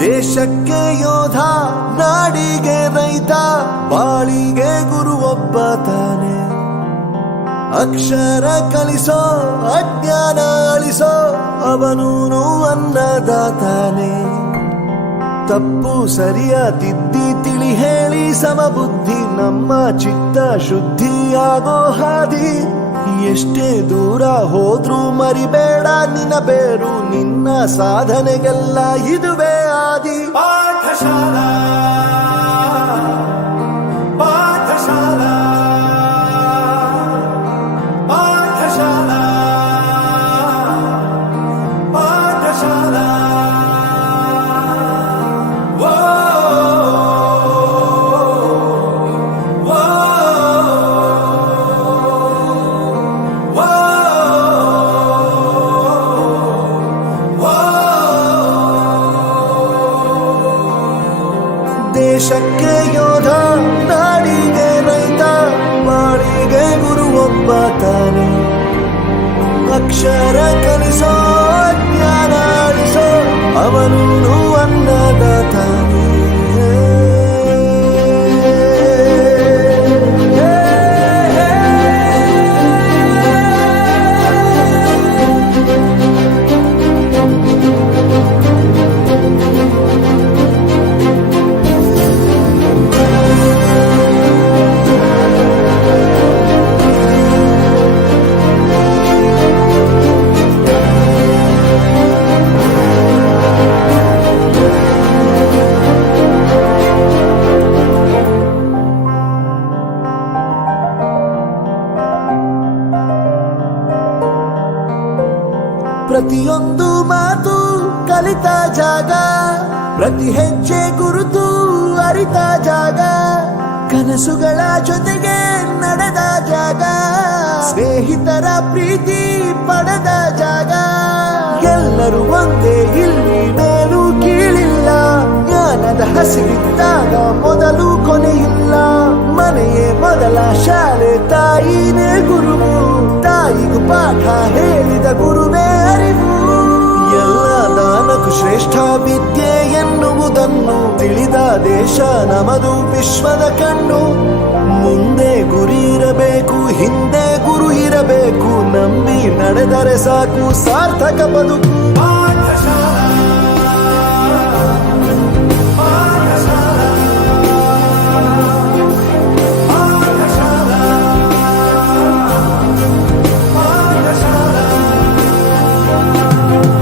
ದೇಶಕ್ಕೆ ಯೋಧ, ನಾಡಿಗೆ ರೈತ, ಬಾಳಿಗೆ ಗುರು ಒಬ್ಬ ತಾನೆ. ಅಕ್ಷರ ಕಲಿಸೋ, ಅಜ್ಞಾನ ಅಳಿಸೋ, ಅವನೂನು ಅನ್ನದಾತಾನೆ. ತಪ್ಪು ಸರಿಯ ತಿದ್ದಿ ತಿಳಿ ಹೇಳಿ ಸಮಬುದ್ಧಿ, ನಮ್ಮ ಚಿತ್ತ ಶುದ್ಧಿಯಾಗೋ ಹಾದಿ. ಎಷ್ಟೇ ದೂರ ಹೋದ್ರೂ ಮರಿಬೇಡ ನಿನ್ನ ಬೇರು, ನಿನ್ನ ಸಾಧನೆಗೆಲ್ಲ ಇದುವೇ ಆದಿ. ಪಾಠಶಾಲಾ ಪಾಠಶಾಲಾ ಪಾಠಶಾಲಾ ಪಾಠಶಾಲಾ. ದೇಶಕ್ಕೆ ಯೋಧ, ನಾಡಿಗೆ ರೈತ, ಬಾಳಿಗೆ ಗುರು ಒಬ್ಬ ತಾನೆ. ಅಕ್ಷರ ಕಲಿಸೋ, ಜ್ಞಾನ ಅಳಿಸೋ, ಅವನೂನು ಅನ್ನದಾತಾನೆ. ಪ್ರತಿಯೊಂದು ಮಾತು ಕಲಿತ ಜಾಗ, ಪ್ರತಿ ಹೆಜ್ಜೆ ಗುರುತು ಅರಿತ ಜಾಗ, ಕನಸುಗಳ ಜೊತೆಗೆ ನಡೆದ ಜಾಗ, ಸ್ನೇಹಿತರ ಪ್ರೀತಿ ಪಡೆದ ಜಾಗ. ಎಲ್ಲರೂ ಒಂದೇ, ಇಲ್ಲಿ ಮೇಲೂ ಕೀಳಿಲ್ಲ, ಜ್ಞಾನದ ಹಸಿವಿದ್ದಾಗ ಮೊದಲು ಕೊನೆಯಿಲ್ಲ. ಮನೆಯೇ ಮೊದಲ ಶಾಲೆ, ತಾಯಿನೇ ಗುರುವು, ತಾಯಿಗೂ ಪಾಠ ಹೇಳಿದ ಗುರುವೇ ಅರಿವು. ಎಲ್ಲ ದಾನಕ್ಕೂ ಶ್ರೇಷ್ಠ ವಿದ್ಯೆ ಎನ್ನುವುದನ್ನು ತಿಳಿದ ದೇಶ ನಮದು, ವಿಶ್ವದ ಕಣ್ಣು. ಮುಂದೆ ಗುರಿ ಇರಬೇಕು, ಹಿಂದೆ ಗುರು ಇರಬೇಕು, ನಂಬಿ ನಡೆದರೆ ಸಾಕು ಸಾರ್ಥಕ ಬದುಕು.